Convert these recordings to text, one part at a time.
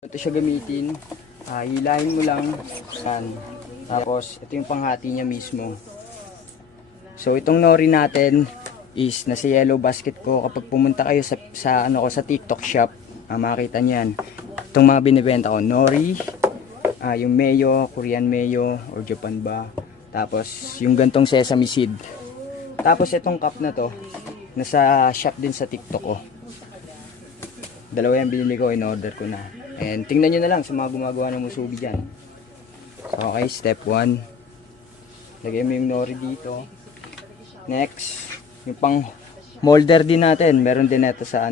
Ito siya gamitin, hilahin mo lang pan. Tapos ito yung panghati niya mismo. So itong nori natin is nasa yellow basket ko. Kapag pumunta kayo sa TikTok shop, makita niyan. Itong mga binibenta ko, nori, yung mayo, Korean mayo or Japan ba. Tapos yung gantong sesame seed. Tapos itong cup na to, nasa shop din sa TikTok ko. Dalawa yung binili ko, in order ko na. And tingnan nyo na lang sa mga gumagawa ng musubi dyan. So okay, step 1. Lagay mo yung nori dito. Next, yung pang molder din natin. Meron din ito sa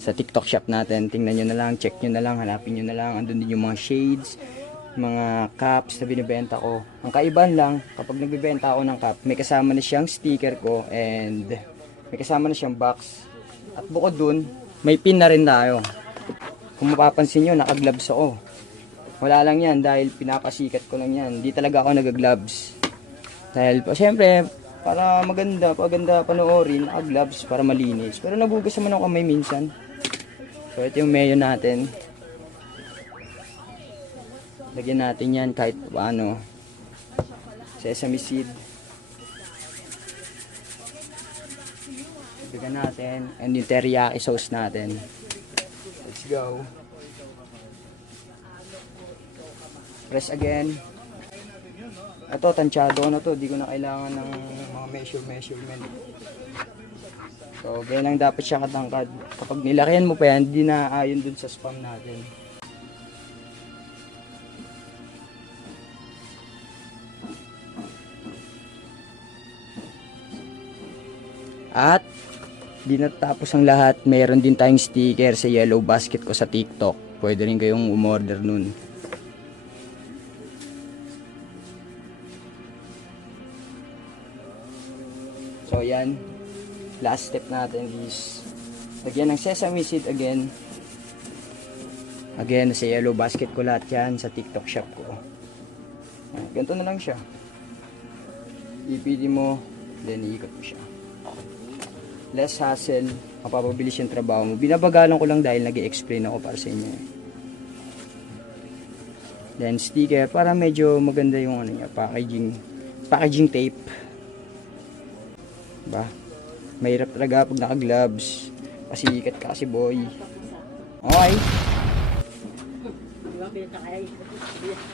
sa TikTok shop natin. Tingnan nyo na lang, check nyo na lang, hanapin nyo na lang. Andun din yung mga shades, mga cups na binibenta ko. Ang kaiban lang, kapag nagbibenta ako ng cup, may kasama na siyang sticker ko and may kasama na siyang box. At bukod dun, may pin na rin tayo. Kung mapapansin nyo, naka-gloves ako. Wala lang yan dahil pinapasikat ko lang yan. Hindi talaga ako nag-gloves. Dahil, syempre, para maganda panoorin, naka-gloves para malinis. Pero nabugas naman ako kamay minsan. So, ito yung mayo natin. Lagyan natin yan kahit paano. Sesame seed. Lagyan natin. And yung teriyaki sauce natin. Let's go. Press again. Ito, tansyado na to. Di ko na kailangan ng mga measurement. So, ganyan lang dapat siya katangkad. Kapag nilakihan mo pa yan, hindi na ayon dun sa spam natin. At di natapos ang lahat, meron din tayong sticker sa yellow basket ko sa TikTok. Pwede rin kayong umorder nun. So yan, last step natin is lagyan ng sesame seed again. Again, sa yellow basket ko lahat yan sa TikTok shop ko. Ganito na lang siya. Ipili mo, then iikot mo siya. Less hassle, mapapabilis yung trabaho mo. Binabagalan ko lang dahil nag-i-explain ako para sa inyo. Then sticker para medyo maganda yung niya, packaging tape. Ba? Mahirap talaga pag naka-gloves. Pasikat ka kasi boy. Okay.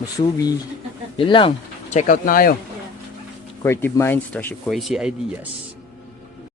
Musubi. Yun lang. Check out na kayo. Creative Minds, Trust Your Crazy Ideas.